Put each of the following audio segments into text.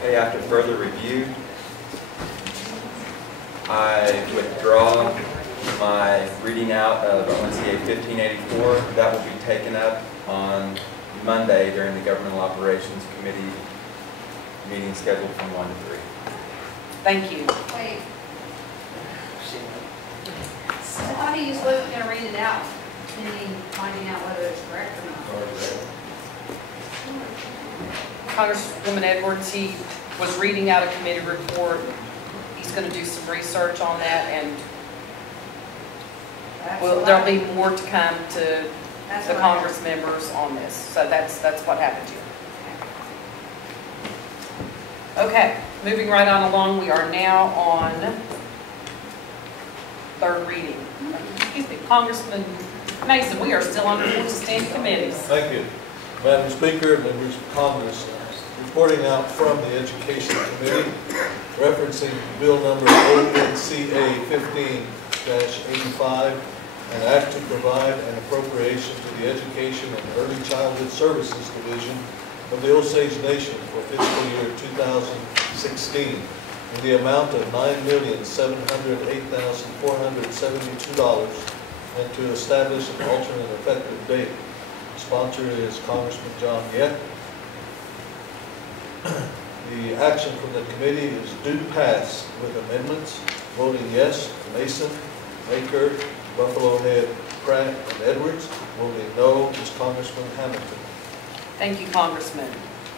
Okay, after further review, I withdraw my reading out of ONCA 1584. That will be taken up on Monday during the Governmental Operations Committee meeting scheduled from 1 to 3. Thank you. Wait. So how do you supposed to read it out? Meaning finding out whether it's correct or not? Congresswoman Edwards, he was reading out a committee report. He's going to do some research on that, and there'll be more to come to the Congress members on this. So that's what happened here. Okay, moving right on along, we are now on third reading. Excuse me, Congressman Mason, we are still on the board standing committees. Thank you. Madam Speaker, members of Congress, reporting out from the Education Committee, referencing Bill number ONCA 15-85, an act to provide an appropriation to the Education and Early Childhood Services Division of the Osage Nation for fiscal year 2016 in the amount of $9,708,472 and to establish an alternate effective date. The sponsor is Congressman John Yett. The action from the committee is do pass with amendments. Voting yes, Mason, Maker, Buffalo Head, Pratt, and Edwards. Voting no is Congressman Hamilton. Thank you, Congressman.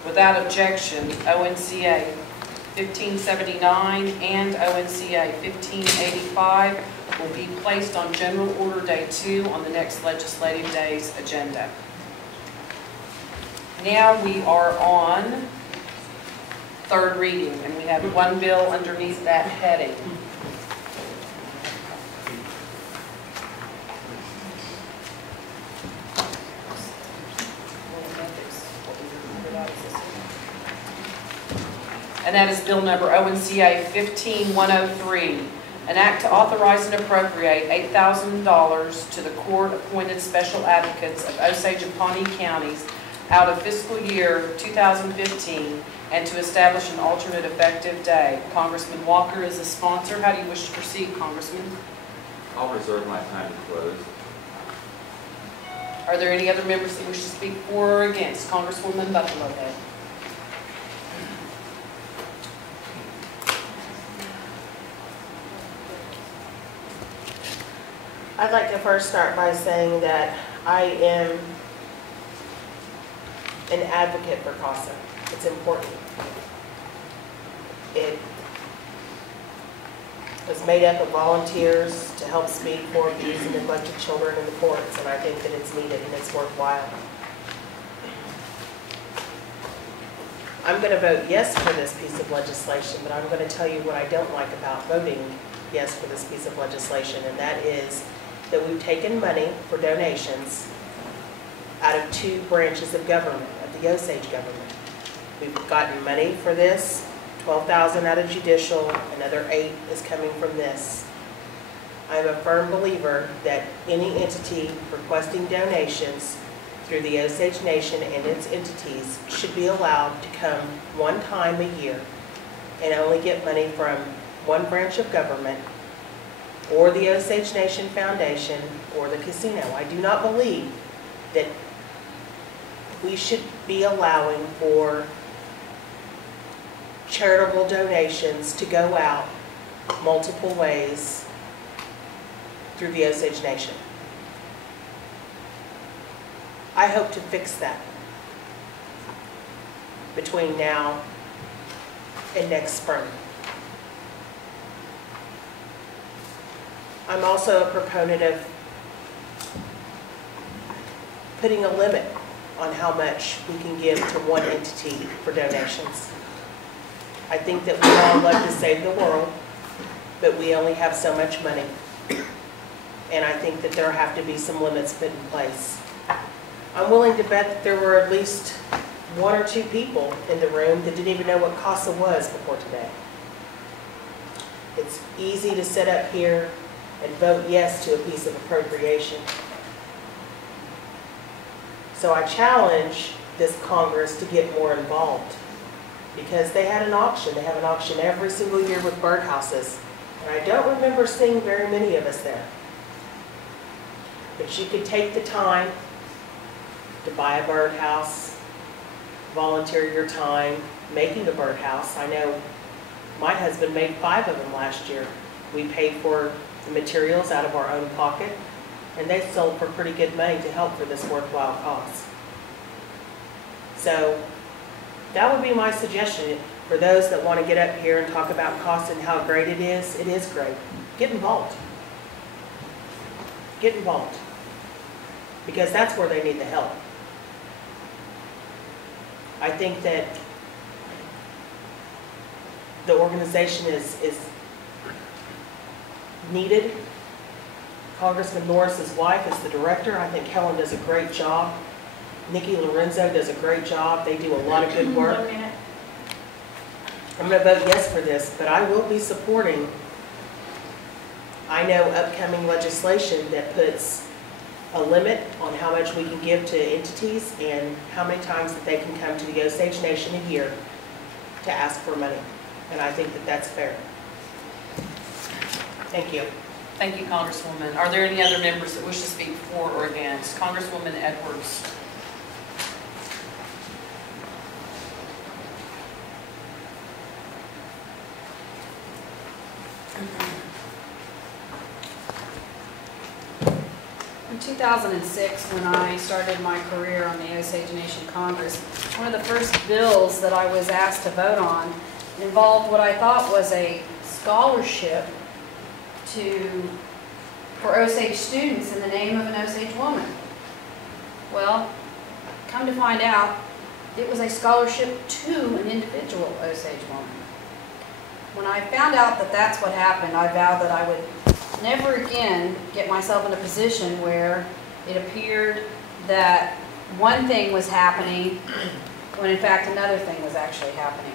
Without objection, ONCA 1579 and ONCA 1585 will be placed on General Order Day 2 on the next Legislative Day's agenda. Now we are on third reading, and we have one bill underneath that heading. And that is bill number ONCA 15103, an act to authorize and appropriate $8,000 to the court-appointed special advocates of Osage and Pawnee counties out of fiscal year 2015 and to establish an alternate effective day. Congressman Walker is the sponsor. How do you wish to proceed, Congressman? I'll reserve my time to close. Are there any other members that wish to speak for or against? Congresswoman Buffalo Head. I'd like to first start by saying that I am an advocate for CASA. It's important. It was made up of volunteers to help speak for abused and neglected children in the courts, and I think that it's needed and it's worthwhile. I'm going to vote yes for this piece of legislation, but I'm going to tell you what I don't like about voting yes for this piece of legislation, and that is that we've taken money for donations out of two branches of government, of the Osage government. We've gotten money for this, $12,000 out of judicial, another $8,000 is coming from this. I'm a firm believer that any entity requesting donations through the Osage Nation and its entities should be allowed to come one time a year and only get money from one branch of government or the Osage Nation Foundation or the casino. I do not believe that we should be allowing for charitable donations to go out multiple ways through the Osage Nation. I hope to fix that between now and next spring. I'm also a proponent of putting a limit on how much we can give to one entity for donations. I think that we all love to save the world, but we only have so much money. And I think that there have to be some limits put in place. I'm willing to bet that there were at least one or two people in the room that didn't even know what CASA was before today. It's easy to sit up here and vote yes to a piece of appropriation. So I challenge this Congress to get more involved. because they had an auction. They have an auction every single year with birdhouses. And I don't remember seeing very many of us there. But you could take the time to buy a birdhouse, volunteer your time making a birdhouse. I know my husband made 5 of them last year. We paid for the materials out of our own pocket, and they sold for pretty good money to help for this worthwhile cause. So that would be my suggestion for those that want to get up here and talk about costs and how great it is. It is great. Get involved. Get involved. Because that's where they need the help. I think that the organization is needed. Congressman Norris's wife is the director. I think Helen does a great job. Nikki Lorenzo does a great job. They do a lot of good work. 1 minute. I'm going to vote yes for this, but I will be supporting, I know, upcoming legislation that puts a limit on how much we can give to entities and how many times that they can come to the Osage Nation a year to ask for money. And I think that that's fair. Thank you. Thank you, Congresswoman. Are there any other members that wish to speak for or against? Congresswoman Edwards. In 2006, when I started my career on the Osage Nation Congress, one of the first bills that I was asked to vote on involved what I thought was a scholarship for Osage students in the name of an Osage woman. Well, come to find out, it was a scholarship to an individual Osage woman. When I found out that that's what happened, I vowed that I would never again get myself in a position where it appeared that one thing was happening when in fact another thing was actually happening.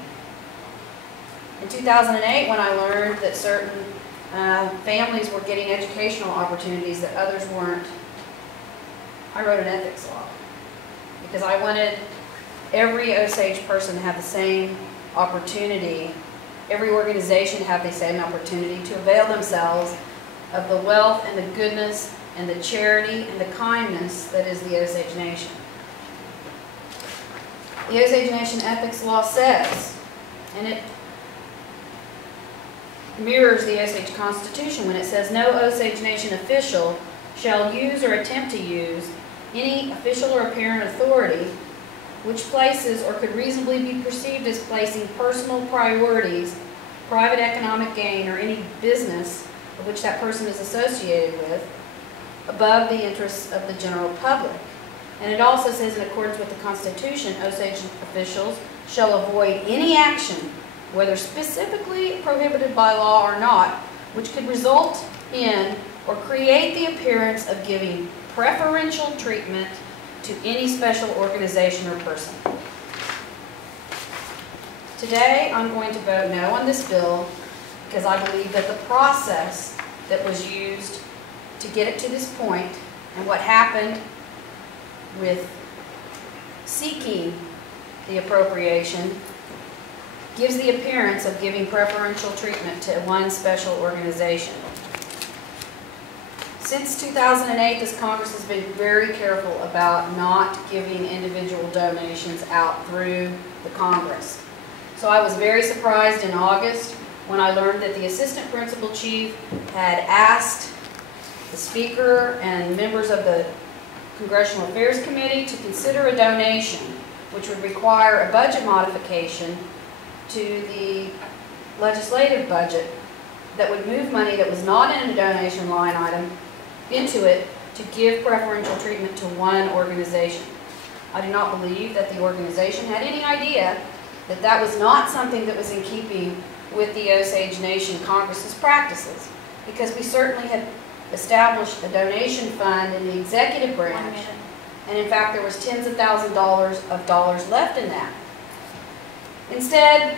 In 2008, when I learned that certain families were getting educational opportunities that others weren't, I wrote an ethics law because I wanted every Osage person to have the same opportunity, every organization to have the same opportunity to avail themselves of the wealth and the goodness and the charity and the kindness that is the Osage Nation. The Osage Nation ethics law says, and it mirrors the Osage Constitution when it says, no Osage Nation official shall use or attempt to use any official or apparent authority which places or could reasonably be perceived as placing personal priorities, private economic gain, or any business of which that person is associated with above the interests of the general public. And it also says, in accordance with the Constitution, Osage officials shall avoid any action, whether specifically prohibited by law or not, which could result in or create the appearance of giving preferential treatment to any special organization or person. Today, I'm going to vote no on this bill because I believe that the process that was used to get it to this point and what happened with seeking the appropriation gives the appearance of giving preferential treatment to one special organization. Since 2008, this Congress has been very careful about not giving individual donations out through the Congress. So I was very surprised in August when I learned that the Assistant Principal Chief had asked the Speaker and members of the Congressional Affairs Committee to consider a donation which would require a budget modification to the legislative budget that would move money that was not in a donation line item into it to give preferential treatment to one organization. I do not believe that the organization had any idea that that was not something that was in keeping with the Osage Nation Congress's practices, because we certainly had established a donation fund in the executive branch, and in fact there was tens of thousands of dollars left in that. Instead,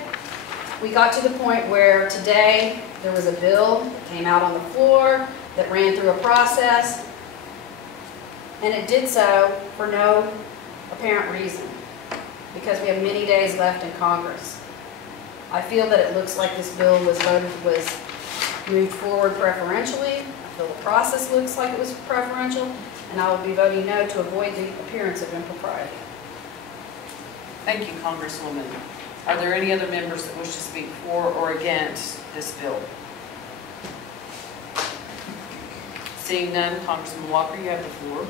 we got to the point where today there was a bill that came out on the floor that ran through a process, and it did so for no apparent reason, because we have many days left in Congress. I feel that it looks like this bill was moved forward preferentially. I feel the process looks like it was preferential, and I will be voting no to avoid the appearance of impropriety. Thank you, Congresswoman. Are there any other members that wish to speak for or against this bill? Seeing none, Congressman Walker, you have the floor.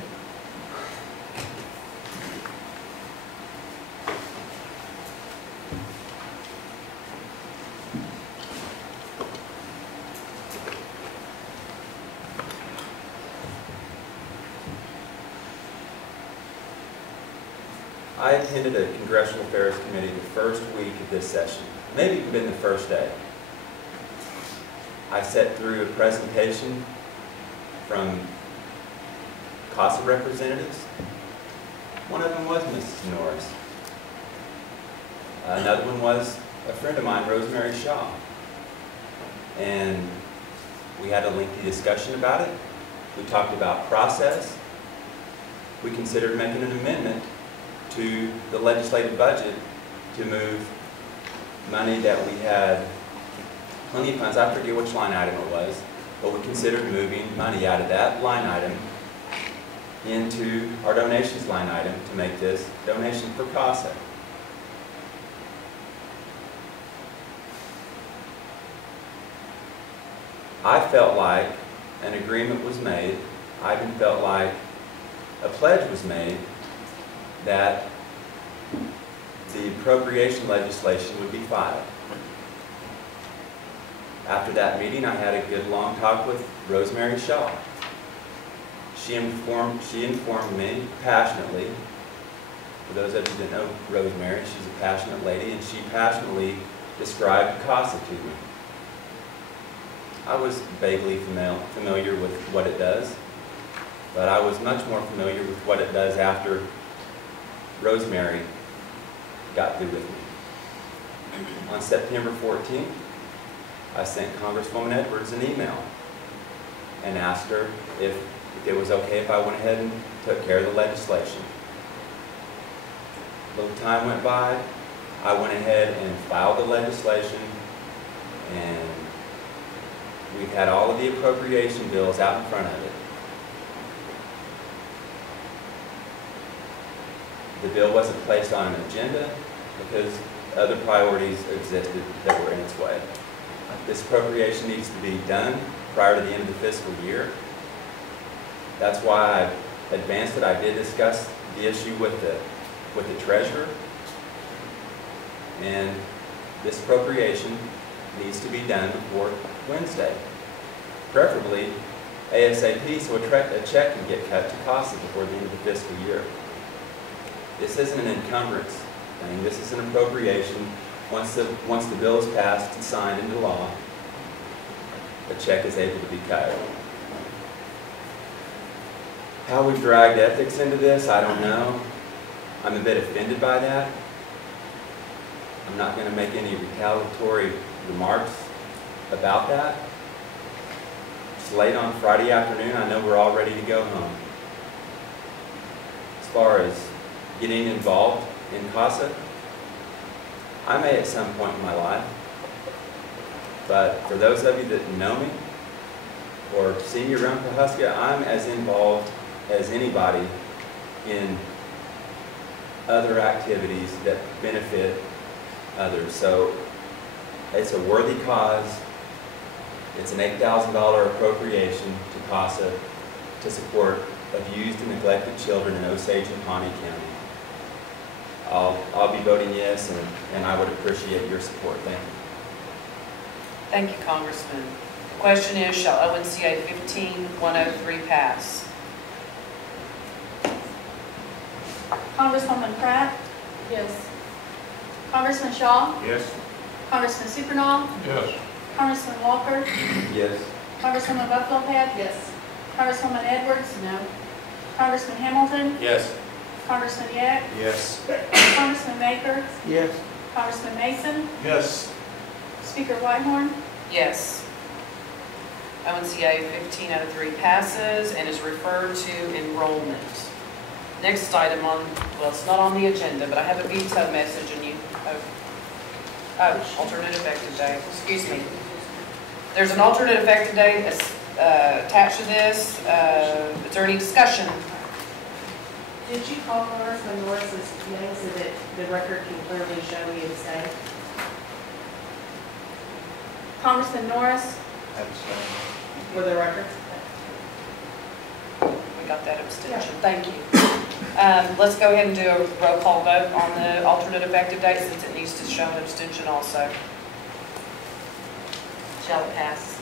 I attended a Congressional Affairs Committee the first week of this session, maybe even the first day. I sat through a presentation from CASA representatives. One of them was Mrs. Norris. Another one was a friend of mine, Rosemary Shaw. And we had a lengthy discussion about it. We talked about process. We considered making an amendment to the legislative budget to move money that we had plenty of funds. I forget which line item it was, but we considered moving money out of that line item into our donations line item to make this donation for CASA. I felt like an agreement was made. I even felt like a pledge was made that the appropriation legislation would be filed. After that meeting, I had a good long talk with Rosemary Shaw. She informed me passionately. For those of you that know Rosemary, she's a passionate lady, and she passionately described CASA to me. I was vaguely familiar with what it does, but I was much more familiar with what it does after Rosemary got through with me. On September 14th, I sent Congresswoman Edwards an email and asked her if it was okay if I went ahead and took care of the legislation. A little time went by, I went ahead and filed the legislation, and we've had all of the appropriation bills out in front of it. The bill wasn't placed on an agenda because other priorities existed that were in its way. This appropriation needs to be done prior to the end of the fiscal year. That's why I advanced it. I did discuss the issue with the treasurer. And this appropriation needs to be done before Wednesday. Preferably ASAP so a check can get cut to CASA before the end of the fiscal year. This isn't an encumbrance thing. This is an appropriation. Once the bill is passed and signed into law, a check is able to be cut. How we've dragged ethics into this, I don't know. I'm a bit offended by that. I'm not going to make any retaliatory remarks about that. It's late on Friday afternoon. I know we're all ready to go home. As far as getting involved in CASA, I may at some point in my life, but for those of you that know me or see me around Pawhuska, I'm as involved as anybody in other activities that benefit others. So it's a worthy cause. It's an $8,000 appropriation to CASA to support abused and neglected children in Osage and Pawnee County. I'll be voting yes, and I would appreciate your support. Thank you. Thank you, Congressman. The question is, shall ONCA 15-103 pass? Congresswoman Pratt? Yes. Congressman Shaw? Yes. Congressman Supernall? Yes. Congressman Walker? Yes. Congresswoman Buffalo Head? Yes. Congresswoman Edwards? No. Congressman Hamilton? Yes. Congressman Yak? Yes. Congressman Baker? Yes. Congressman Mason? Yes. Speaker Whitehorn? Yes. ONCA 15-3 passes and is referred to enrollment. Next item on, well, it's not on the agenda, but I have a veto message and you, Oh, alternate effective date, excuse me. There's an alternate effective date that's attached to this. Is there any discussion? Did you call Congressman Norris's name so that the record can clearly show he abstained? Congressman Norris, For the record? We got that abstention, thank you. Let's go ahead and do a roll call vote on the alternate effective date since it needs to show an abstention also. Shall it pass?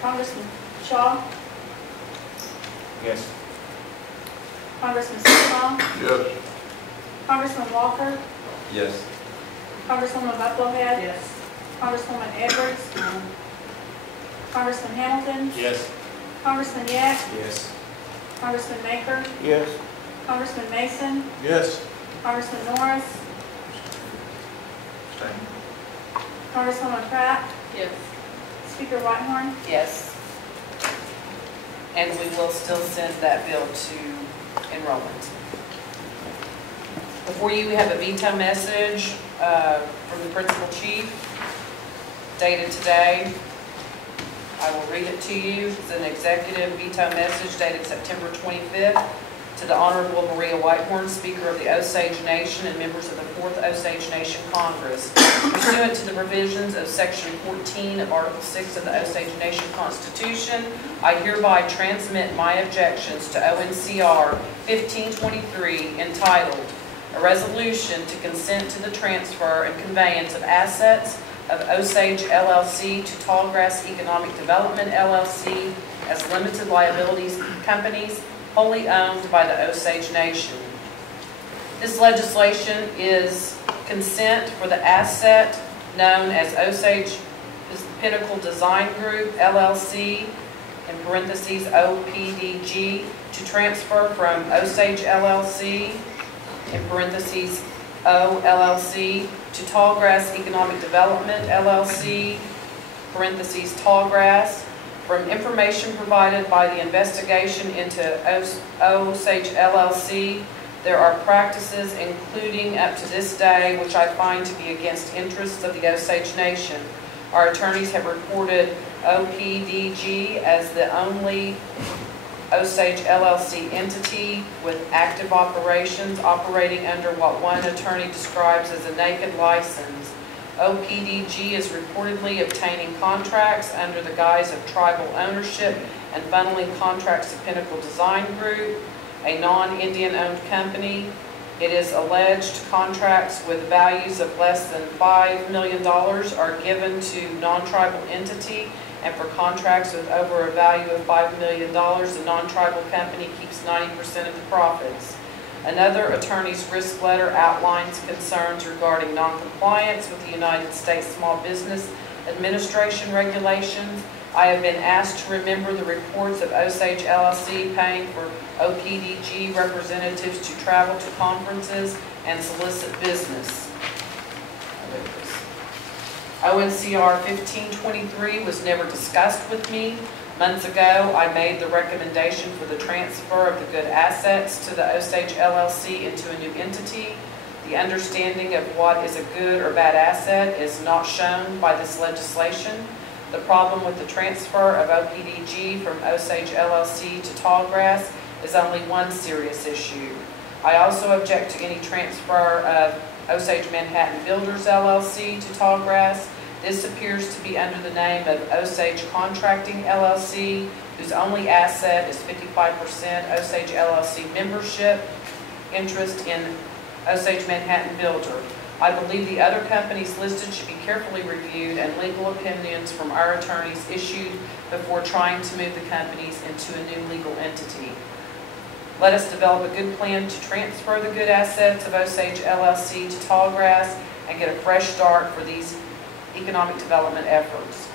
Congressman Shaw, Yes. Congressman Tzi-Zho, Yes. Congressman Walker, Yes. Congresswoman Buffalohead, Yes. Congresswoman Edwards, Congressman Hamilton, Yes. Congressman Yak, Yes. Congressman Maker, Yes. Congressman Mason, Yes. Congressman Norris, Congresswoman Pratt, Yes. Speaker Whitehorn. Yes. And we will still send that bill to enrollment. Before you, we have a veto message from the principal chief dated today. I will read it to you. It's an executive veto message dated September 25th to the Honorable Maria Whitehorn, Speaker of the Osage Nation and members of the 4th Osage Nation Congress. Pursuant to the provisions of Section 14 of Article 6 of the Osage Nation Constitution, I hereby transmit my objections to ONCR 1523 entitled, "A Resolution to Consent to the Transfer and Conveyance of Assets of Osage LLC to Tallgrass Economic Development LLC as limited liabilities companies wholly owned by the Osage Nation." This legislation is consent for the asset known as Osage Pinnacle Design Group LLC, in parentheses OPDG, to transfer from Osage LLC, in parentheses OLLC, to Tallgrass Economic Development LLC, parentheses Tallgrass, from information provided by the investigation into Osage LLC. There are practices, including up to this day, which I find to be against interests of the Osage Nation. Our attorneys have reported OPDG as the only Osage LLC entity with active operations operating under what one attorney describes as a naked license. OPDG is reportedly obtaining contracts under the guise of tribal ownership and funneling contracts to Pinnacle Design Group, a non-Indian owned company. It is alleged contracts with values of less than $5 million are given to non-tribal entity, and for contracts with over a value of $5 million, the non-tribal company keeps 90% of the profits. Another attorney's risk letter outlines concerns regarding noncompliance with the United States Small Business Administration regulations. I have been asked to remember the reports of Osage LLC paying for OPDG representatives to travel to conferences and solicit business. ONCR 1523 was never discussed with me. Months ago, I made the recommendation for the transfer of the good assets to the Osage LLC into a new entity. The understanding of what is a good or bad asset is not shown by this legislation. The problem with the transfer of OPDG from Osage LLC to Tallgrass is only one serious issue. I also object to any transfer of Osage Manhattan Builders LLC to Tallgrass. This appears to be under the name of Osage Contracting LLC, whose only asset is 55% Osage LLC membership interest in Osage Manhattan Builder. I believe the other companies listed should be carefully reviewed and legal opinions from our attorneys issued before trying to move the companies into a new legal entity. Let us develop a good plan to transfer the good assets of Osage LLC to Tallgrass and get a fresh start for these economic development efforts.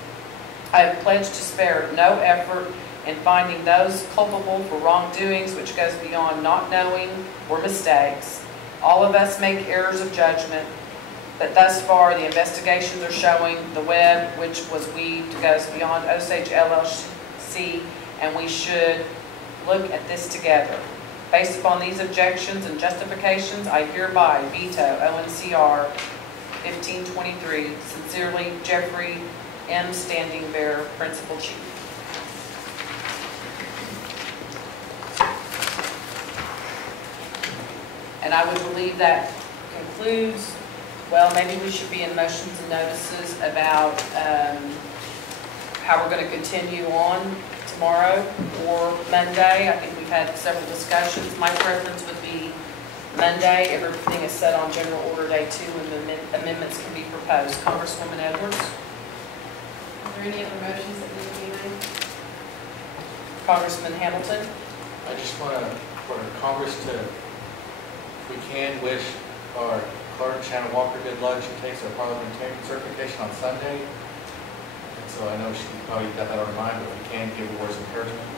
I have pledged to spare no effort in finding those culpable for wrongdoings which goes beyond not knowing or mistakes. All of us make errors of judgment, but thus far the investigations are showing the web which was weaved goes beyond Osage LLC, and we should look at this together. Based upon these objections and justifications, I hereby veto ONCR 1523. Sincerely, Jeffrey M. Standing Bearer, Principal Chief. And I would believe that concludes, well, maybe we should be in motions and notices about how we're going to continue on tomorrow or Monday. I think we've had several discussions. My preference would be Monday. Everything is set on General Order Day 2 and the amendments can be proposed. Congresswoman Edwards. Are there any other motions that need to be made? Congressman Hamilton. I just want to, for Congress to, if we can, wish our clerk, Shannon Walker, good luck. She takes her parliamentarian certification on Sunday. And so I know she probably got that on her mind, but we can give her words of encouragement.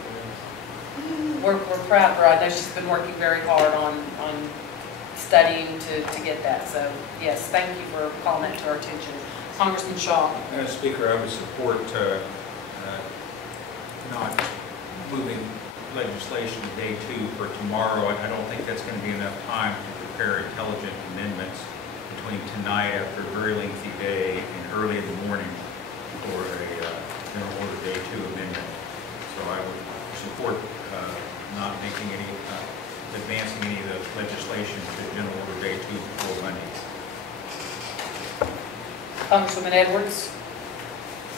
We're proud of her. I know she's been working very hard on studying to get that. So, yes, thank you for calling that to our attention. Congressman Shaw. Madam Speaker, I would support not moving legislation to day 2 for tomorrow. I don't think that's going to be enough time to prepare intelligent amendments between tonight after a very lengthy day and early in the morning for a General Order Day 2 amendment. So I would support not making any, advancing any of the legislation to General Order Day 2 before Monday. Congresswoman Edwards.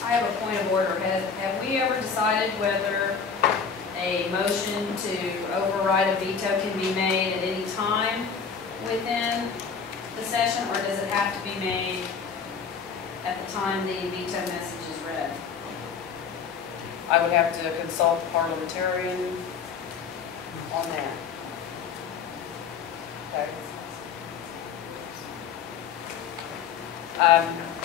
I have a point of order. Have we ever decided whether a motion to override a veto can be made at any time within the session, or does it have to be made at the time the veto message is read? I would have to consult the parliamentarian on that. Okay.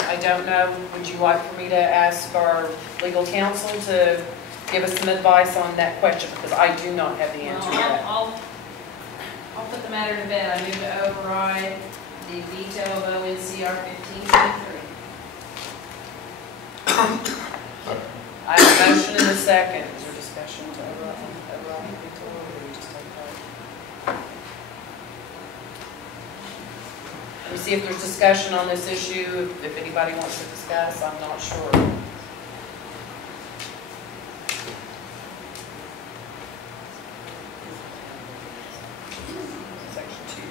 I don't know, would you like for me to ask our legal counsel to give us some advice on that question? Because I do not have the answer to that. I'll put the matter to bed. I move to override the veto of ONCR 1523. I have a motion and a second. Is there discussion to override the veto, or do we just take that? Let me see if there's discussion on this issue, if anybody wants to discuss. I'm not sure. Section 2.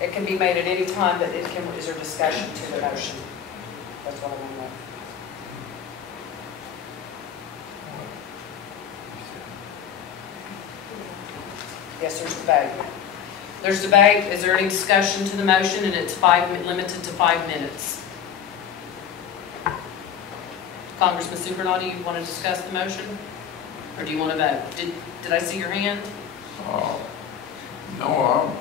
It can be made at any time, but it can, is there discussion to the motion? That's what I want to know. Yes, there's debate. There's debate. Is there any discussion to the motion? And it's limited to 5 minutes. Congressman Supernaughty, you want to discuss the motion? Or do you want to vote? Did I see your hand? No, I want to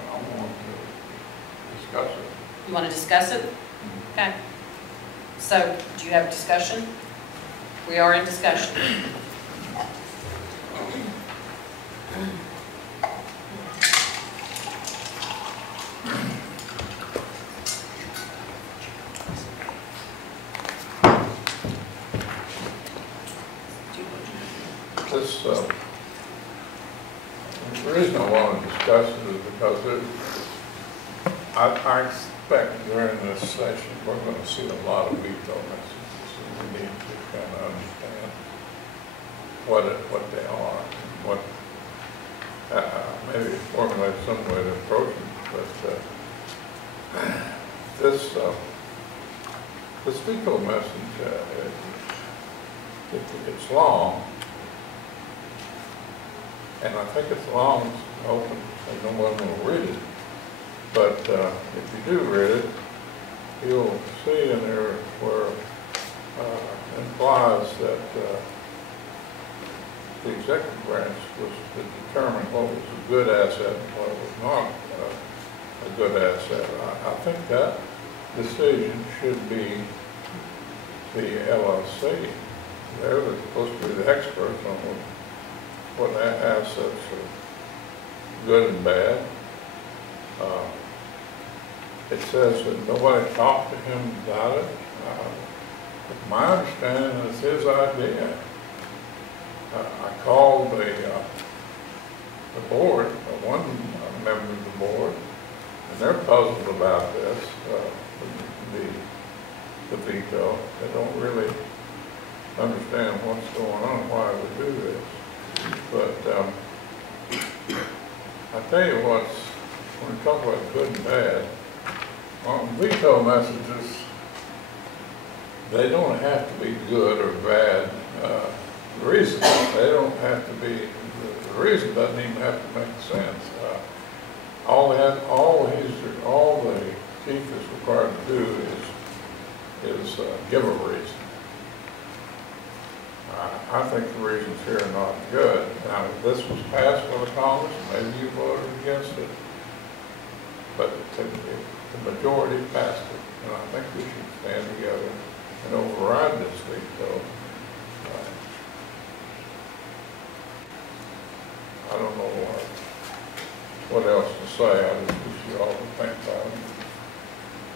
discuss it. You want to discuss it? Okay. So, do you have discussion? We are in discussion. This, the reason I want to discuss it is because I expect during this session we're going to see a lot of veto messages, and we need to kind of understand what they are, and what maybe formulate some way to approach them. But this veto message, it's long. And I think it's long, open, so no one will read it. But if you do read it, you'll see in there where implies that the executive branch was to determine what was a good asset and what was not a good asset. I think that decision should be the LLC. They're supposed to be the experts on what assets are good and bad. It says that nobody talked to him about it. My understanding is his idea. I called the board, one member of the board, and they're puzzled about this, the veto. They don't really understand what's going on, why we do this. But I tell you what's, when we talk about good and bad, veto messages, they don't have to be good or bad. The reason they don't have to be, the reason doesn't even have to make sense. All the chief is required to do is give a reason. I think the reasons here are not good. Now, this was passed by the Congress, maybe you voted against it, but the majority passed it, and I think we should stand together and override this veto. I don't know what else to say. I just wish you all to think about it.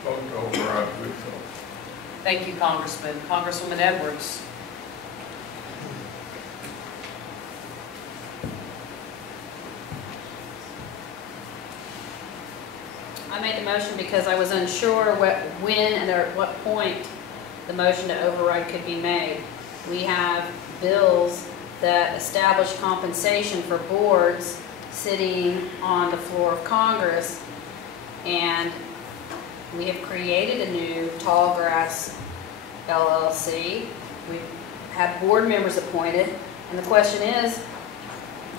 Vote to override the veto. Thank you, Congressman. Congresswoman Edwards. I made the motion because I was unsure when and at what point the motion to override could be made. We have bills that establish compensation for boards sitting on the floor of Congress, and we have created a new Tallgrass LLC. We have board members appointed, and the question is,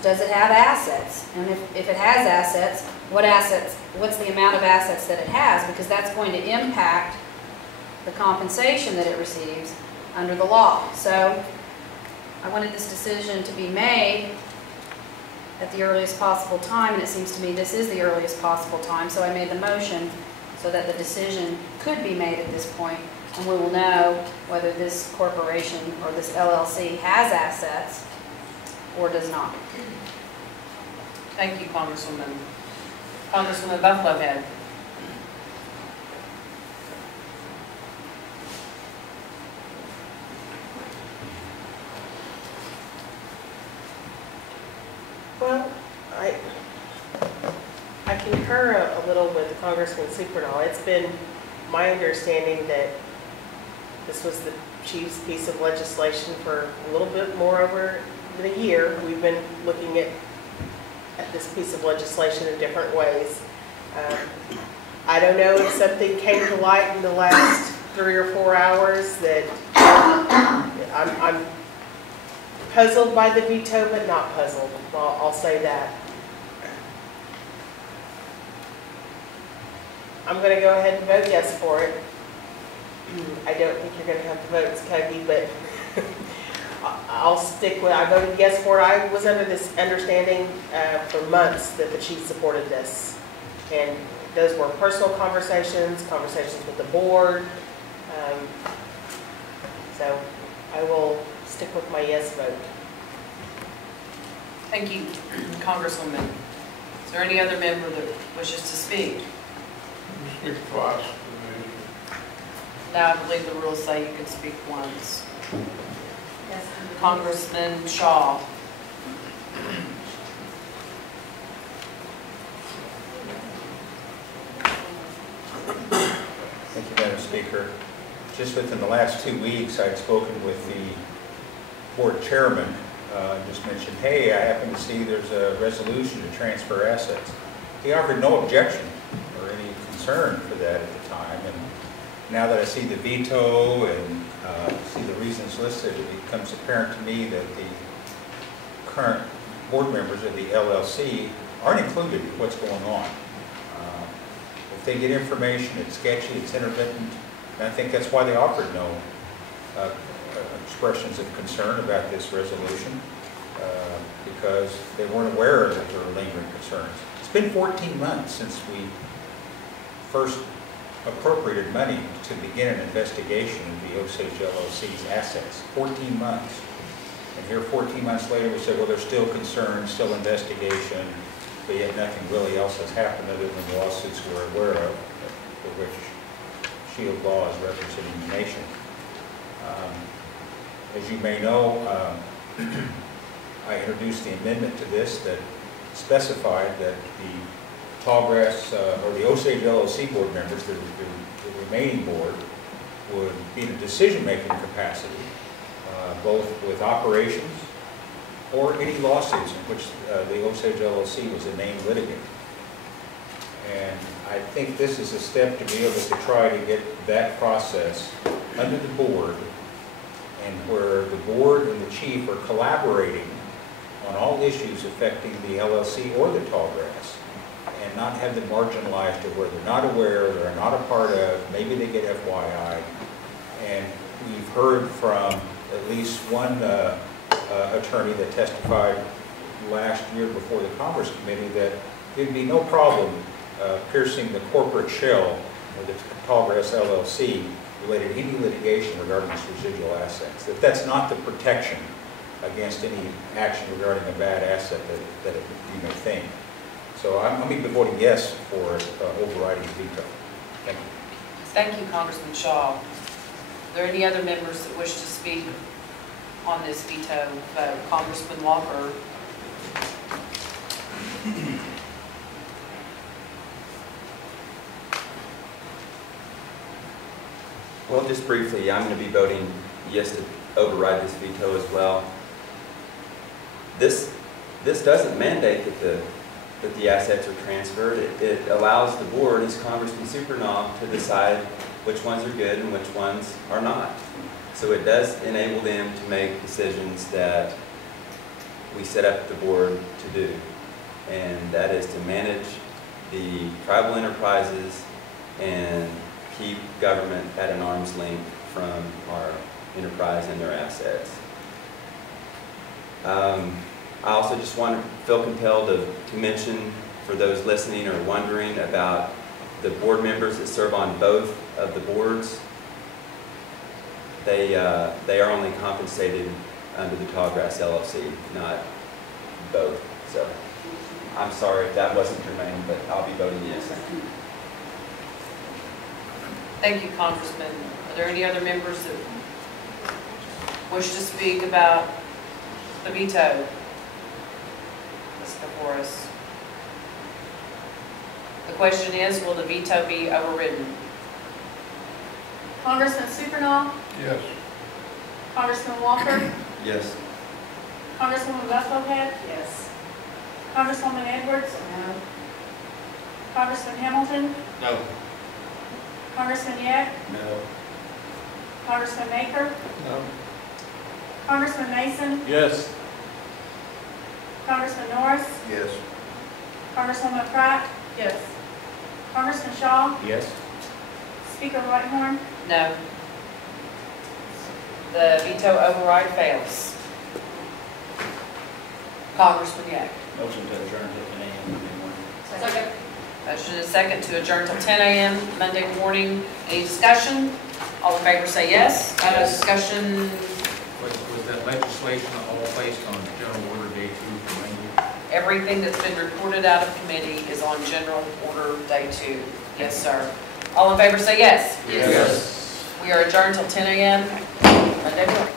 does it have assets? And if it has assets, what's the amount of assets that it has? Because that's going to impact the compensation that it receives under the law. So I wanted this decision to be made at the earliest possible time, and it seems to me this is the earliest possible time. So I made the motion so that the decision could be made at this point, and we will know whether this corporation or this LLC has assets or does not. Thank you, Congresswoman. Congresswoman Buffalo Head. Well, I concur a little with Congressman Superdall. It's been my understanding that this was the chief's piece of legislation for a little bit more over than a year. We've been looking at this piece of legislation in different ways. I don't know if something came to light in the last 3 or 4 hours that I'm puzzled by the veto, but not puzzled. I'll say that. I'm going to go ahead and vote yes for it. I don't think you're going to have the votes, Cody, but I'll stick with, I voted yes for it. I was under this understanding for months that the chief supported this. And those were personal conversations with the board. So I will stick with my yes vote. Thank you, Congresswoman. Is there any other member that wishes to speak? Speak twice. No, I believe the rules say you can speak once. Yes. Congressman Shaw. Thank you, Madam Speaker. Just within the last 2 weeks, I'd spoken with the board chairman, just mentioned, hey, I happen to see there's a resolution to transfer assets. He offered no objection or any concern for that at the time. And now that I see the veto and see the reasons listed, it becomes apparent to me that the current board members of the LLC aren't included in what's going on. If they get information, it's sketchy, it's intermittent, and I think that's why they offered no expressions of concern about this resolution, because they weren't aware that there were lingering concerns. It's been 14 months since we first appropriated money to begin an investigation of the Osage LLC's assets. 14 months. And here 14 months later we said, well, there's still concerns, still investigation. but yet nothing really else has happened other than the lawsuits we're aware of, for which Shield Law is representing the nation. As you may know, I introduced the amendment to this that specified that the Tallgrass, or the Osage LLC board members, the remaining board, would be the decision-making capacity, both with operations or any lawsuits in which the Osage LLC was a named litigant. And I think this is a step to be able to try to get that process under the board, and where the board and the chief are collaborating on all issues affecting the LLC or the Tallgrass, and not have them marginalized to where they're not aware, they're not a part of, maybe they get FYI. And we've heard from at least one attorney that testified last year before the Commerce Committee that there'd be no problem piercing the corporate shell of the Tallgrass LLC related to any litigation regarding its residual assets. That's not the protection against any action regarding a bad asset that you may think. So I'm going to be voting yes for overriding the veto. Thank you. Thank you, Congressman Shaw. Are there any other members that wish to speak on this veto vote? Congressman Walker. Well, just briefly, I'm going to be voting yes to override this veto as well. This doesn't mandate that the assets are transferred. It allows the board, as Congressman Supernaw, to decide which ones are good and which ones are not. So it does enable them to make decisions that we set up the board to do. And that is to manage the tribal enterprises and keep government at an arm's length from our enterprise and their assets. I also just feel compelled to mention, for those listening or wondering about the board members that serve on both of the boards, they are only compensated under the Tallgrass LLC, not both. So I'm sorry if that wasn't germane, but I'll be voting yes. Thank you, Congressman. Are there any other members that wish to speak about the veto that's before us? The question is, will the veto be overridden? Congressman Supernaw, Yes. Congressman Walker, Yes. Congresswoman Buffalohead, Yes. Congresswoman Edwards, No. Congressman Hamilton, No. Congressman Yeck, No. Congressman Maker, No. Congressman Mason, Yes. Congressman Norris, Yes. Congresswoman Pratt, Yes. Congressman Shaw, Yes? Speaker Whitehorn, No. The veto override fails. Congressman Yeck. Motion to adjourn to 10 a.m. Monday morning. Second. Motion is second to adjourn till 10 a.m. Monday morning. Any discussion? All in favor say yes. Discussion, Was that legislation all based on General Order Day 2 for Monday? everything that's been reported out of committee is on General Order Day 2. Yes, sir. All in favor say yes. Yes. We are adjourned till 10 a.m. Monday morning.